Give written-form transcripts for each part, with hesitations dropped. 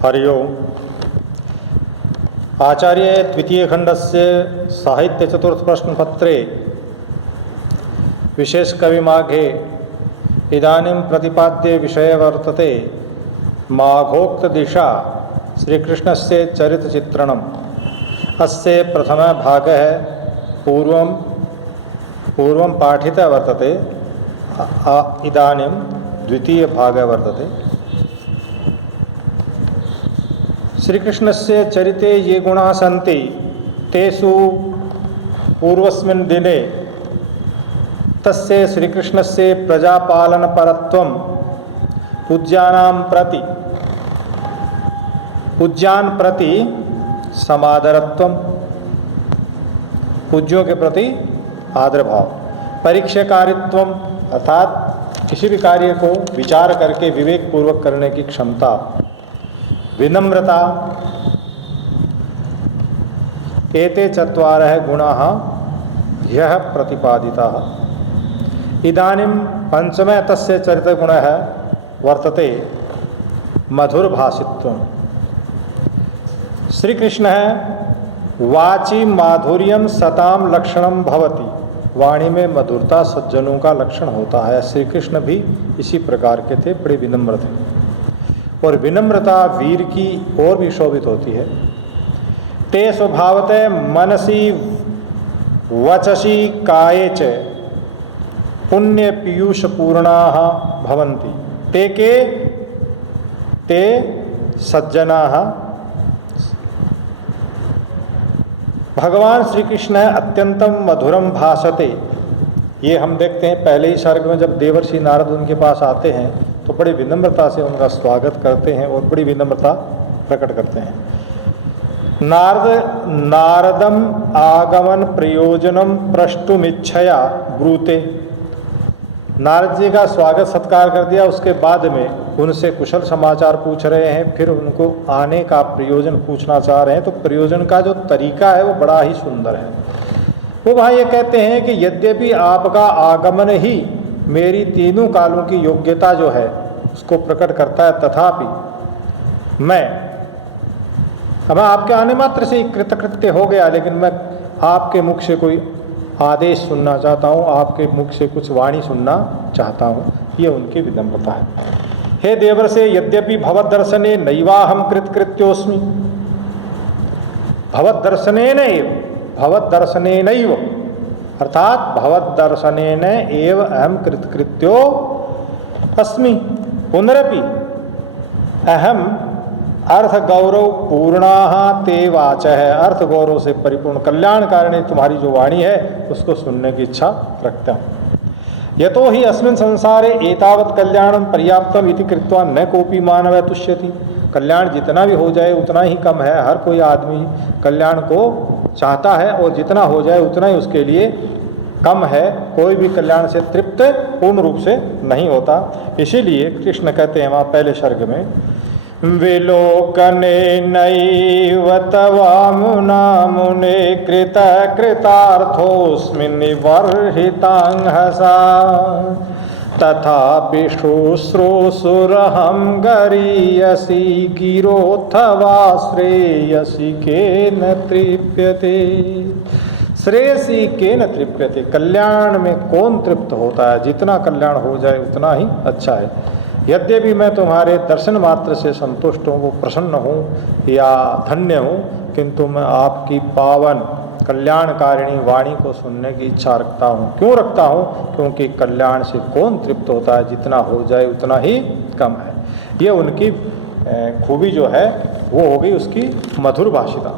हरिओम। आचार्य द्वितीय खंडस्य साहित्य चतुर्थ प्रश्न पत्रे विशेष कविमाघे इदानीं प्रतिपाद्य विषय वर्तते माघोक्त दिशा श्रीकृष्णस्य चरितचित्रणम्। अस्य प्रथमः भागः पूर्वं पाठितः वर्तते, इदानीं द्वितीय भागः वर्तते। श्रीकृष्णस्य चरिते ये गुणाः सन्ति तेषु पूर्वस्मिन् दिने तस्य श्रीकृष्णस्य प्रजापालनपरत्वं पूज्यान् प्रति समादरत्वं, पूज्यों के प्रति आदर भाव, परीक्षाकारित्वम अर्थात किसी भी कार्य को विचार करके विवेक पूर्वक करने की क्षमता, विनम्रता, एते चत्वारः गुणाः ह्यः प्रतिपादिताः। इदानीं पंचमः तस्य चरितगुणः वर्तते मधुरभाषित्वम्। श्रीकृष्णः वाची माधुर्यं सताम लक्षणं भवति, वाणी में मधुरता सज्जनों का लक्षण होता है। श्री कृष्ण भी इसी प्रकार के थे, बड़े विनम्र थे, और विनम्रता वीर की ओर भी शोभित होती है। ते स्वभावतः मनसि वचसि काये च पुण्य पीयूष पूर्णाः भवन्ति, ते सज्जनाः। भगवान श्री कृष्ण अत्यंतम मधुरम भाषते, ये हम देखते हैं पहले ही सर्ग में जब देवर्षि नारद उनके पास आते हैं तो बड़ी विनम्रता से उनका स्वागत करते हैं और बड़ी विनम्रता प्रकट करते हैं। नारदम आगमन प्रयोजनम प्रष्टुमिच्छया ब्रूते, नारद जी का स्वागत सत्कार कर दिया, उसके बाद में उनसे कुशल समाचार पूछ रहे हैं, फिर उनको आने का प्रयोजन पूछना चाह रहे हैं। तो प्रयोजन का जो तरीका है वो बड़ा ही सुंदर है। वो भाई ये कहते हैं कि यद्यपि आपका आगमन ही मेरी तीनों कालों की योग्यता जो है उसको प्रकट करता है, तथापि मैं आपके आने मात्र से कृतकृत्य हो गया, लेकिन मैं आपके मुख से कोई आदेश सुनना चाहता हूँ, आपके मुख से कुछ वाणी सुनना चाहता हूँ। ये उनकी विनम्रता है। हे देवर्षे यद्यपि भवद्दर्शने नैवाहम कृतकृत्योस्मि, भवद्दर्शनेनैव अर्थात भवद्दर्शनेन एव अहम कृतकृत्यो अस्मि, पुनरपि अहम अर्थ गौरव पूर्णाः ते वाचः, अर्थ गौरव से परिपूर्ण कल्याणकारिणी तुम्हारी जो वाणी है उसको सुनने की इच्छा रखता हूँ। यतो ही अस्मिन् संसारे एतावत् कल्याणं पर्याप्तम् इति कृत्वा न कोपि मानवः तुष्यति, कल्याण जितना भी हो जाए उतना ही कम है। हर कोई आदमी कल्याण को चाहता है और जितना हो जाए उतना ही उसके लिए कम है। कोई भी कल्याण से तृप्त पूर्ण रूप से नहीं होता। इसीलिए कृष्ण कहते हैं वहाँ पहले सर्ग में, विलोकने नैव तवामुना मुने कृतार्थोऽस्मिन् निवर्हितांहसा, तथापि शुश्रूषुरहं गरीयसी गिरोऽथवा श्रेयसी केन तृप्यते। श्रेयसी केन तृप्यते, कल्याण में कौन तृप्त होता है? जितना कल्याण हो जाए उतना ही अच्छा है। यद्यपि मैं तुम्हारे दर्शन मात्र से संतुष्ट हूँ, वो प्रसन्न हूँ या धन्य हूँ, किंतु मैं आपकी पावन कल्याणकारिणी वाणी को सुनने की इच्छा रखता हूँ। क्यों रखता हूँ? क्योंकि कल्याण से कौन तृप्त होता है? जितना हो जाए उतना ही कम है। ये उनकी खूबी जो है वो हो गई उसकी मधुर भाषिता।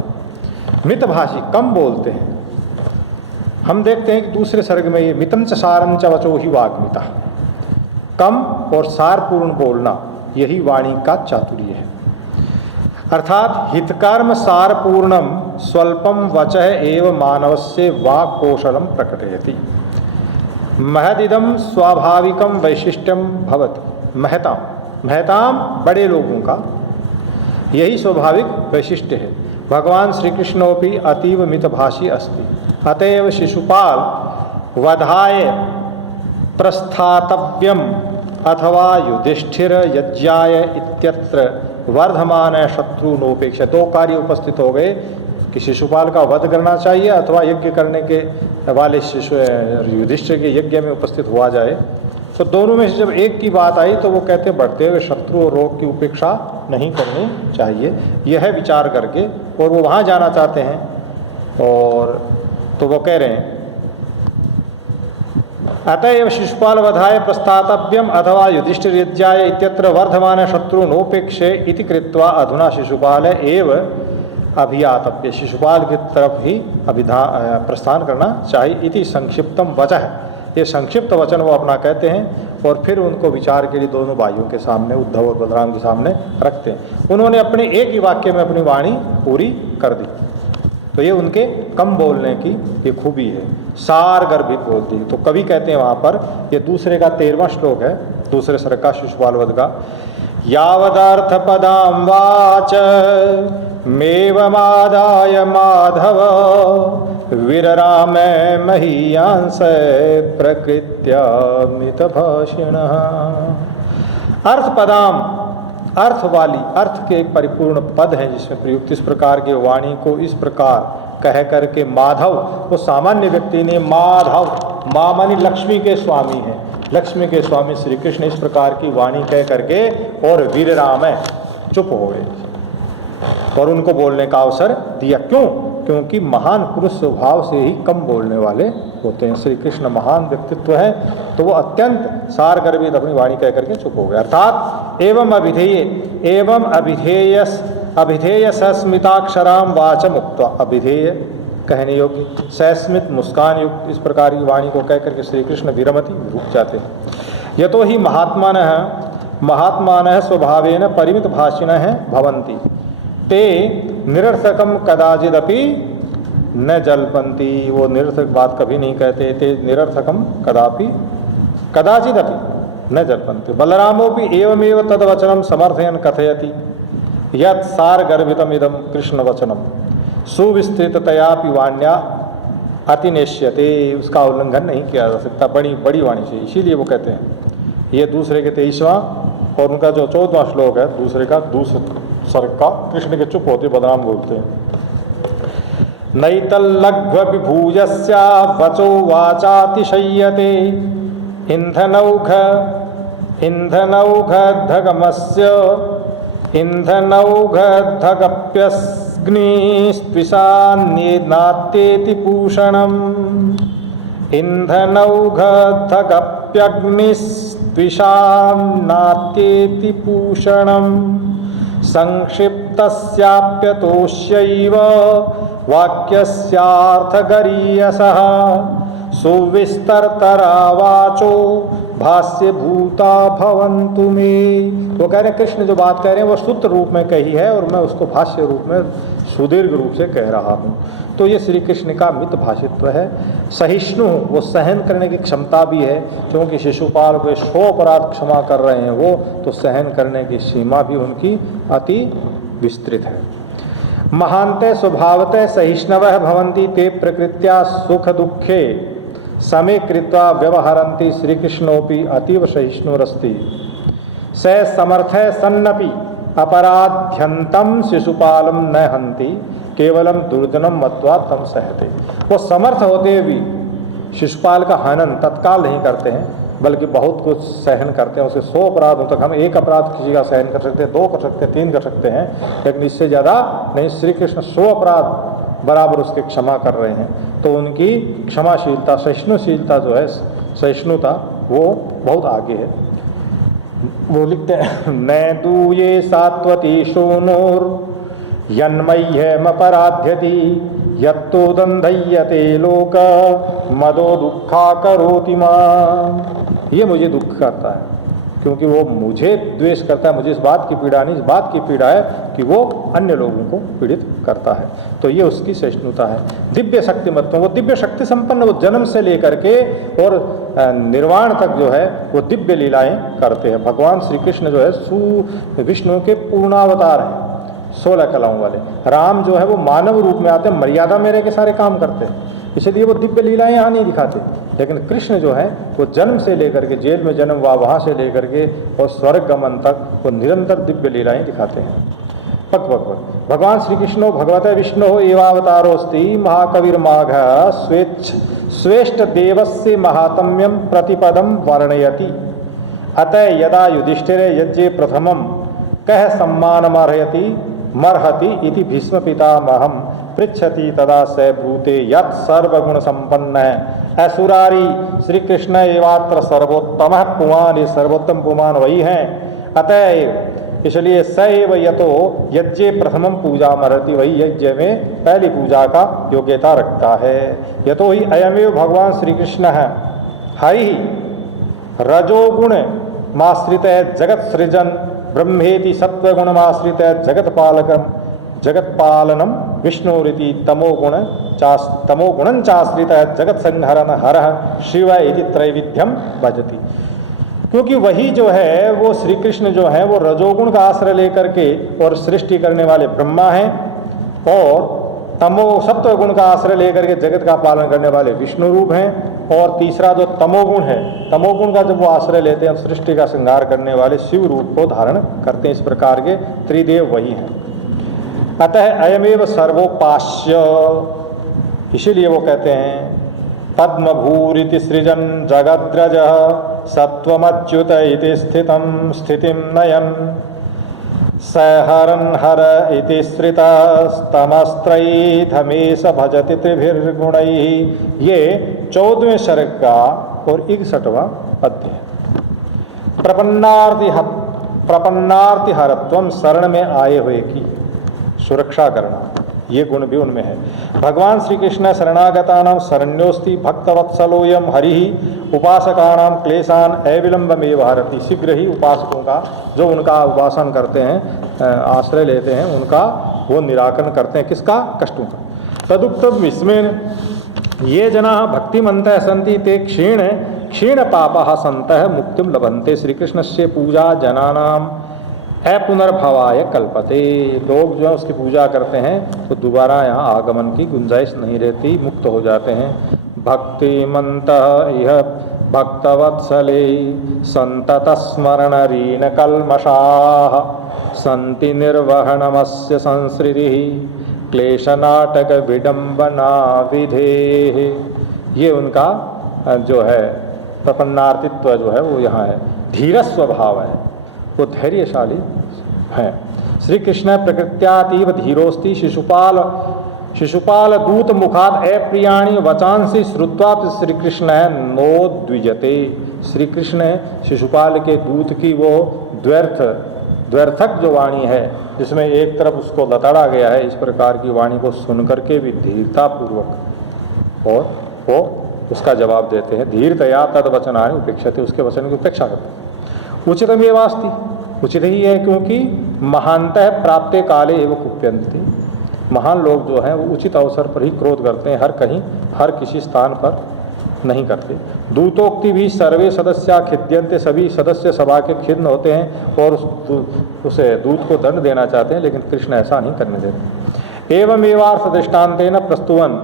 मितभाषी, कम बोलते हैं। हम देखते हैं कि दूसरे सर्ग में ये मितं च सारं च वचो ही वाग्मिता, कम और सारपूर्ण बोलना, यही वाणी का चातुर्य है। अर्थात हितकर्म सारपूर्णम स्वल्पम वचः एव मानवस्य वाक्कौशलम प्रकटयति, महदिदम स्वाभाविकम वैशिष्ट्यम भवति। महताम बड़े लोगों का यही स्वाभाविक वैशिष्ट्य है। भगवान श्री कृष्णोपि अतीव मितभाषी अस्ति, अतएव शिशुपाल वधाय प्रस्थातव्यम अथवा युधिष्ठिर यज्ञाय इत्यत्र वर्धमान शत्रु नोपेक्ष। दो कार्य उपस्थित हो गए कि शिशुपाल का वध करना चाहिए अथवा यज्ञ करने के वाले शिशु युधिष्ठिर के यज्ञ में उपस्थित हुआ जाए। तो दोनों में से जब एक की बात आई तो वो कहते बढ़ते हुए शत्रु और रोग की उपेक्षा नहीं करनी चाहिए, यह विचार करके, और वो वहाँ जाना चाहते हैं। और तो वो कह रहे हैं अतएव शिशुपाल वधाय प्रस्तातव्यम अथवा युधिष्ठिर यज्ञाय इत्यत्र वर्धमान शत्रु नोपेक्षे इति कृत्वा अधुना शिशुपाल एव अभियातव्य। शिशुपाल की तरफ ही प्रस्थान करना चाहिए। इति संक्षिप्तम वचः, ये संक्षिप्त वचन वो अपना कहते हैं और फिर उनको विचार के लिए दोनों भाइयों के सामने, उद्धव और बलराम के सामने रखते हैं। उन्होंने अपने एक ही वाक्य में अपनी वाणी पूरी कर दी। तो ये उनके कम बोलने की ये खूबी है, सार गर्भित बोलती। तो कवि कहते हैं वहाँ पर, ये दूसरे का 13वां श्लोक है दूसरे सर्ग का शिशुपाल वध का। यावदर्थ पदाम वाच मेवमादाय माधव विरराम महीयांस प्रकृत्यामित भाषिणः। अर्थ पदाम, अर्थ वाली, अर्थ के एक परिपूर्ण पद हैं जिसमें प्रयुक्त इस प्रकार की वाणी को इस प्रकार कह करके माधव, वो सामान्य व्यक्ति ने माधव, माँ मानी लक्ष्मी के स्वामी हैं, लक्ष्मी के स्वामी श्री कृष्ण इस प्रकार की वाणी कह करके और वीर राम चुप हो गए और उनको बोलने का अवसर दिया। क्यों? क्योंकि महान पुरुष स्वभाव से ही कम बोलने वाले होते हैं। श्री कृष्ण महान व्यक्तित्व है तो वो अत्यंत सार गर्भित अपनी वाणी कह करके चुप हो गए। अर्थात एवं अभिधेय सस्मिताक्षराम वाच मुक्त, अभिधेय कहने योग्य सस्मित मुस्कान युक्त इस प्रकार की वाणी को कह करके श्री कृष्ण विरमति रुक जाते हैं। यतो ही महात्मानः स्वभावेन परिमित भाषिणः भवन्ति ते निरर्थकम कदाचिदपि न जल्पन्ति। वो निरर्थक बात कभी नहीं कहते। ते निरर्थकम कदाचिदपि न जल्पन्ति। बलरामोपि एवमेव तद्वचनं समर्थयन् कथयति यत् सार गर्भितम इदम कृष्ण वचनम सुविस्तृततयापि वाण्या अतिनेष्यते। उसका उल्लंघन नहीं किया जा सकता बड़ी बड़ी वाणी से। इसीलिए वो कहते हैं, ये दूसरे के 23वां और उनका जो 14वां श्लोक है दूसरे का दूसरे सर्ग का, कृष्ण के चुप होते बलराम बोलते हैं। नैतल्लघ्व विभूजस्या वचो वाचातिशय्यते इंधनौघधगप्यस्ग्निस्त्विषान्येनात्येति पूषणम् इंधनौघधगप्यग्निस्त्विषान्नात्येति पूषणम् संक्षिप्तस्याप्यतोष्यैव वाक्यस्यार्थगरीयसः सुविस्तरतरा वाचो भाष्यभूता भवन्तु मे। वो कह रहे हैं कृष्ण जो बात कह रहे हैं वो सूत्र रूप में कही है और मैं उसको भाष्य रूप में सुदीर्घ रूप से कह रहा हूँ। तो ये श्री कृष्ण का मित भाषित्व है। सहिष्णु, वो सहन करने की क्षमता भी है, क्योंकि शिशुपाल को 100 अपराध क्षमा कर रहे हैं वो, तो सहन करने की सीमा भी उनकी अति विस्तृत है। महान्ते स्वभावतः सहिष्णवः भवन्ति ते प्रकृत्या सुख दुःखे समे कृत्वा व्यवहरन्ति श्रीकृष्णोऽपि अतीव सहिष्णुरस्ति स समर्थः सन्नपि अपराध्यन्तं शिशुपालम न हन्ति केवलम दुर्जनम मत्वा तम सहते। वो समर्थ होते भी शिशुपाल का हनन तत्काल नहीं करते हैं, बल्कि बहुत कुछ सहन करते हैं। उसे 100 अपराधों तक, हम एक अपराध किसी का सहन कर सकते हैं, 2 कर सकते हैं, 3 कर सकते हैं, लेकिन इससे ज़्यादा नहीं। श्री कृष्ण 100 अपराध बराबर उसके क्षमा कर रहे हैं। तो उनकी क्षमाशीलता, सहिष्णुशीलता जो है, सहिष्णुता, वो बहुत आगे है। वो लिखते हैं न दूये सात्वती शोनोर यन्मह्यमपराध्यति यत्तो दंधयते लोक मदो दुखा करोति मां। ये मुझे दुख करता है क्योंकि वो मुझे द्वेष करता है। मुझे इस बात की पीड़ा नहीं, इस बात की पीड़ा है कि वो अन्य लोगों को पीड़ित करता है। तो ये उसकी सहिष्णुता है। दिव्य शक्ति मत, वो दिव्य शक्ति संपन्न, वो जन्म से लेकर के और निर्वाण तक जो है वो दिव्य लीलाएं करते हैं। भगवान श्री कृष्ण जो है विष्णु के पूर्णावतार हैं, 16 कलाओं वाले। राम जो है वो मानव रूप में आते हैं, मर्यादा में रह के सारे काम करते हैं, इसलिए वो दिव्य लीलाएं यहाँ नहीं दिखाते। लेकिन कृष्ण जो है वो जन्म से लेकर के, जेल में जन्म हुआ वहाँ से लेकर के और स्वर्ग गमन तक वो निरंतर दिव्य लीलाएं दिखाते हैं। पक पक पक भगवान श्री कृष्णो भगवते विष्णु एवावतारोस्ति महाकविर्माघ स्वेष्ट देवस्य महात्म्यम प्रतिपदम वर्णयति अतः यदा युधिष्ठिरे यज्ञे प्रथमम कह सम्मानमर्हति मर्हति इति भीष्म पितामहं पृच्छति तदा स ब्रूते यत् सर्वगुण संपन्न असुरारी श्री कृष्ण एवात्र सर्वोत्तम पुमान, ये सर्वोत्तम पुमान वही हैं। अतः इसलिए स एव यतो यज्ञे प्रथमम पूजा मर्हति, वही यज्ञ में पहली पूजा का योग्यता रखता है। यतो ही अयमेव भगवान श्री कृष्ण है हरि रजोगुण माश्रित जगत सृजन ब्रह्मेति सत्वगुणमाश्रित जगत पालनम विष्णुरिति तमोगुणं चाश्रित जगत संहरन हरः शिव इति त्रैविध्यम भजति। क्योंकि वही जो है वो श्री कृष्ण जो है वो रजोगुण का आश्रय लेकर के और सृष्टि करने वाले ब्रह्मा हैं, और तमो सत्व गुण का आश्रय लेकर के जगत का पालन करने वाले विष्णु रूप हैं, और तीसरा जो तमोगुण है, तमोगुण का जब वो आश्रय लेते हैं सृष्टि का श्रृंगार करने वाले शिव रूप को धारण करते हैं। इस प्रकार के त्रिदेव वही हैं। अतः अयमेव सर्वोपास्य, इसीलिए वो कहते हैं पद्मभूरिति सृजन जगद्रज सत्वमच्युत इति स्थितिम नयन सहरन हर इति श्रितस्तमस्त्रयी धमेश भजति त्रिभिर्गुणैः। ये 14वें सर्ग का और 61वां अध्याय। प्रपन्नार्ति हरत्वम, शरण में आए हुए की सुरक्षा करना, ये गुण भी उनमें है। भगवान श्री कृष्ण शरणागतानां शरण्योस्ति भक्तवत्सलोयम हरिः उपासकानां क्लेशान अविलंबमेव हरति। शीघ्र ही उपासकों का, जो उनका उपासन करते हैं, आश्रय लेते हैं, उनका वो निराकरण करते हैं। किसका? कष्टों का। तदुक्तम विस्मेन ये जना भक्तिमन्तः सन्ति ते क्षीण पापः सन्तः मुक्तिम लभन्ते। श्री कृष्ण से पूजा जनानाम अपुनर्भवाय कल्पते। लोग जो है उसकी पूजा करते हैं तो दोबारा यहाँ आगमन की गुंजाइश नहीं रहती, मुक्त हो जाते हैं। भक्तिमन्तः इह भक्तवत्सले संतत स्मरण रीन कल्मषाः संति निर्वहणमस्य संसृतिः क्लेशनाटक विडम्बना विधेः। ये उनका जो है प्रपन्नार्तित्व जो है वो यहाँ है। धीर स्वभाव है, वो धैर्यशाली है। श्री कृष्ण प्रकृत्यातीव धीरोस्ति शिशुपाल दूत मुखात अप्रियाणी वचांसी श्रुत्वा श्री कृष्ण नोद्विजते। श्री कृष्ण शिशुपाल के दूत की वो द्व्यर्थक जो वाणी है, जिसमें एक तरफ उसको लताड़ा गया है, इस प्रकार की वाणी को सुनकर के भी धीरतापूर्वक और वो उसका जवाब देते हैं। धीरतया तद वचनानि उपेक्षते, उसके वचन की उपेक्षा करते हैं। उचितमेवास्ति, उचित ही है, क्योंकि महानतः प्राप्ते काले एवं कुप्यन्ति। महान लोग जो हैं वो उचित अवसर पर ही क्रोध करते हैं, हर कहीं हर किसी स्थान पर नहीं करते। दूतोक्ति भी सर्वे सदस्या खिद्यन्ते, सभी सदस्य सभा के खिन्न होते हैं और उसे दूत को दंड देना चाहते हैं, लेकिन कृष्ण ऐसा नहीं करने देते। एवमेवार्थ दृष्टान्तेन प्रस्तुवन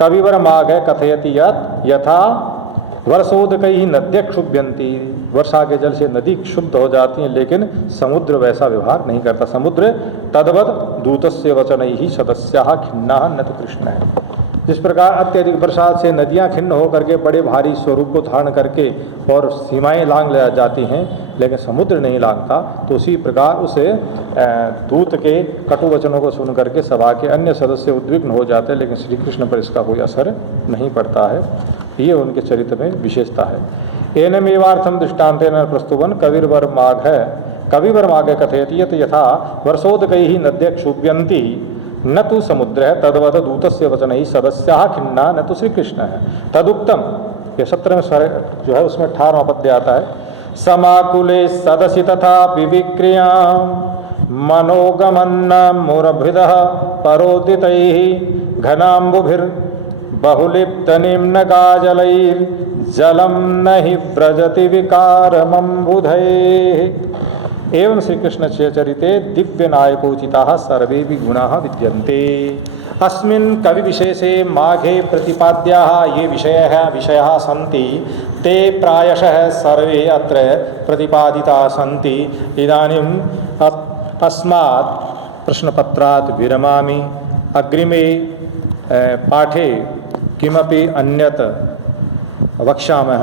कविवर माघ कथयति यथा वर्षोदकई नद्य क्षुभ्यंती। वर्षा के जल से नदी क्षुब्ध हो जाती हैं, लेकिन समुद्र वैसा व्यवहार नहीं करता। समुद्र तद्वत् दूतस्य वचनैः ही सदस्याः खिन्नाः न तो कृष्ण है। जिस प्रकार अत्यधिक बरसात से नदियां खिन्न होकर के बड़े भारी स्वरूप को धारण करके और सीमाएं लांग ले जाती हैं, लेकिन समुद्र नहीं लांगता, तो उसी प्रकार उसे दूत के कटु वचनों को सुन करके सभा के अन्य सदस्य उद्विग्न हो जाते हैं, लेकिन श्री कृष्ण पर इसका कोई असर नहीं पड़ता है। ये उनके चरित्र में विशेषता है। एनमेवार्थम दृष्टान्तेन प्रस्तुवन कविर्वर माघ कथयति यत् यथा वर्षोदकैः नद्यः क्षुभ्यन्ति न तो समुद्र है तद्वत दूतस्य वचन ही सदस्याः खिन्ना न तो श्री कृष्ण है। तदुक्तम, ये 17वें स्वर जो है उसमें 18वां पद्य आता है। समाकुले सदसि तथा विविक्रिया मनोगमन्न मुरभिदः परोदितैः घनाम्बुभिर् बहुलिप्त निम्न काजलैर् जलम नहि व्रजति विकारमम्बुधैः। एवं श्री कृष्ण चरिते दिव्य नायकोचिता सर्वे भी गुणाः विद्यन्ते। अस्मिन् कविविशेषे माघे प्रतिपाद्याः ये विषयाः सन्ति ते प्रायशः सर्वे अत्र प्रतिपादिताः सन्ति। इदानीम् अस्मात् प्रश्नपत्रात् विरमामि। अग्रिमे पाठे किमपि अन्यत् वक्ष्यामः।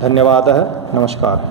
धन्यवादः। नमस्कारः।